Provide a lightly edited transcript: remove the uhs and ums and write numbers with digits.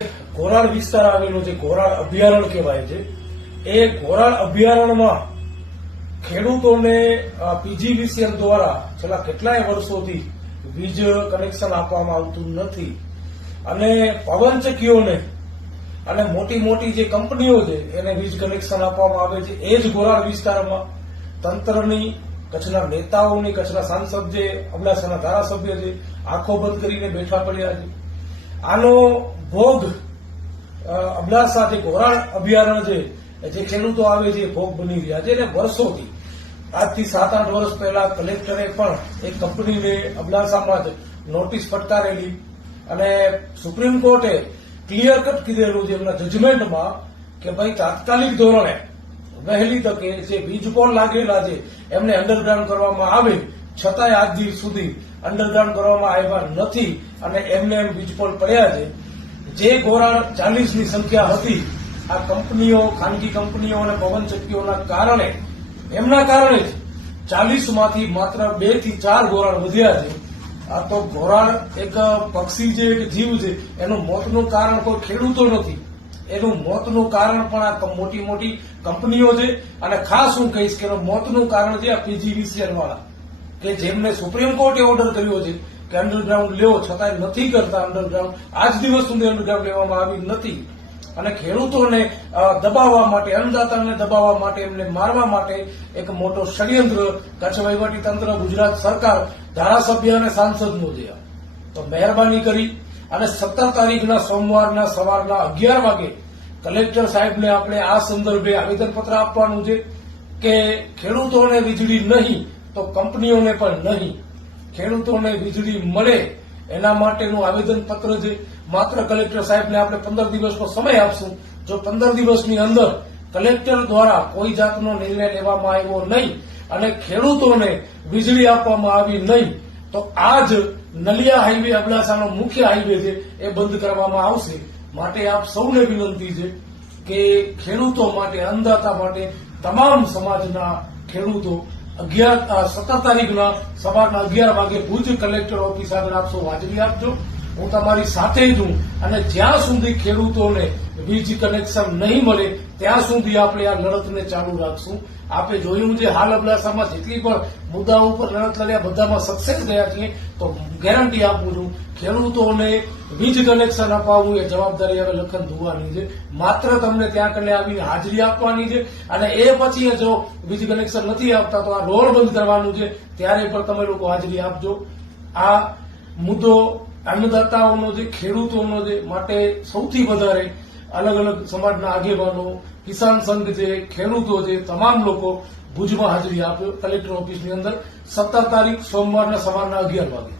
ઘોરાડ વિસ્તાર આવેલો છે, ઘોરાડ અભયારણ્ય કહેવાય છે. એ ઘોરાડ અભયારણ્યમાં ખેડૂતોને પીજીવીસીએલ દ્વારા છેલ્લા કેટલાય વર્ષોથી વીજ કનેક્શન આપવામાં આવતું નથી અને પવનચક્કીઓને અને મોટી મોટી જે કંપનીઓ છે એને વીજ કનેક્શન આપવામાં આવે છે. એ જ ઘોરાડ વિસ્તારમાં તંત્રની, કચ્છના નેતાઓની, કચ્છના સાંસદ જે અબડાસાના ધારાસભ્ય છે, આંખો બંધ કરીને બેઠા પડ્યા છે. આનો ભોગ અબડાસા જે ઘોરાડ અભયારણ્ય છે, જે ખેડૂતો આવે છે, ભોગ બની રહ્યા છે. અને વર્ષોથી, આજથી 7-8 વર્ષ પહેલા કલેક્ટરે પણ એક કંપનીને અબડાસામાં જ નોટિસ ફટકારેલી અને સુપ્રીમ કોર્ટે ક્લિયર કટ કીધેલું છે એમના જજમેન્ટમાં કે ભાઈ તાત્કાલિક ધોરણે વહેલી તકે જે વીજ પોલ લાગેલા છે એમને અંડરગ્રાઉન્ડ કરવામાં આવે, છતાંય આજ દિવસ સુધી અંડરગ્રાઉન્ડ કરવામાં આવ્યા નથી અને એમને એમ વીજ પોલ પડ્યા છે. જે ઘોરાડ 40ની સંખ્યા હતી, આ કંપનીઓ, ખાનગી કંપનીઓ અને પવનચક્કીઓના કારણે, એમના કારણે જ 40માંથી માત્ર 2 થી 4 ઘોરાડ વધ્યા છે. આ તો ઘોરાડ એક પક્ષી છે, એક જીવ છે, એનું મોતનું કારણ કોઈ ખેડૂતો નથી. એનું મોતનું કારણ પણ આ મોટી મોટી કંપનીઓ છે. અને ખાસ હું કહીશ કે એનું મોતનું કારણ છે આ પીજીવીસીએલ વાળા, કે જેમને સુપ્રીમ કોર્ટે ઓર્ડર કર્યો છે કે અંડરગ્રાઉન્ડ લેવો, છતાંય નથી કરતા અંડરગ્રાઉન્ડ. આજ દિવસ સુધી અંડરગ્રાઉન્ડ લેવામાં આવી નથી અને ખેડૂતોને દબાવવા માટે, અન્નદાતાને દબાવવા માટે, એમને મારવા માટે એક મોટો ષડયંત્ર કચ્છ વહીવટી તંત્ર, ગુજરાત સરકાર, ધારાસભ્ય અને સાંસદનો છે. તો મહેરબાની કરી અને 17 તારીખના સોમવારના સવારના 11 વાગે કલેક્ટર સાહેબને આપણે આ સંદર્ભે આવેદનપત્ર આપવાનું છે કે ખેડૂતોને વીજળી નહીં તો કંપનીઓને પણ નહીં, ખેડૂતોને વીજળી મળે એના માટેનું આવેદનપત્ર છે. માત્ર કલેક્ટર સાહેબને આપણે 15 દિવસનો સમય આપશું. જો 15 દિવસની અંદર કલેક્ટર દ્વારા કોઈ જાતનો નિર્ણય લેવામાં આવ્યો નહીં અને ખેડૂતોને વીજળી આપવામાં આવી નહીં તો આજ નલિયા હાઈવે, અબડાસાનો મુખ્ય હાઈવે છે, એ બંધ કરવામાં આવશે. માટે આપ સૌને વિનંતી છે કે ખેડૂતો માટે, અન્નદાતા માટે, તમામ સમાજના ખેડૂતો 17 તારીખના સવારના 11 વાગે ભુજ કલેક્ટર ઓફિસ આગળ આપ સૌ હાજરી આપજો. હું તમારી સાથે જ છું અને જ્યાં સુધી ખેડૂતોને વીજ કનેક્શન નહીં મળે ત્યાં સુધી આપણે આ લડતને ચાલુ રાખશું. આપે જોયું છે હાલ અબડાસામાં જેટલી પણ મુદ્દાઓ ઉપર લડત લડ્યા બધામાં સક્સેસ ગયા છીએ. તો ગેરંટી આપું છું, ખેડૂતોને વીજ કનેક્શન અપાવવું એ જવાબદારી હવે લખન ધોવાની છે. માત્ર તમને ત્યાં કને આવીને હાજરી આપવાની છે અને એ પછી જો વીજ કનેક્શન નથી આપતા તો આ રોડ બંધ કરવાનું છે, ત્યારે પણ તમે લોકો હાજરી આપજો. આ મુદ્દો અન્નદાતાઓનો છે, ખેડૂતોનો છે, માટે સૌથી વધારે અલગ અલગ સમાજના આગેવાનો, કિસાન સંઘ છે, ખેડૂતો છે, તમામ લોકો ભુજમાં હાજરી આપ્યો કલેક્ટર ઓફિસની અંદર 17 તારીખ સોમવારના સવારના 11 વાગે.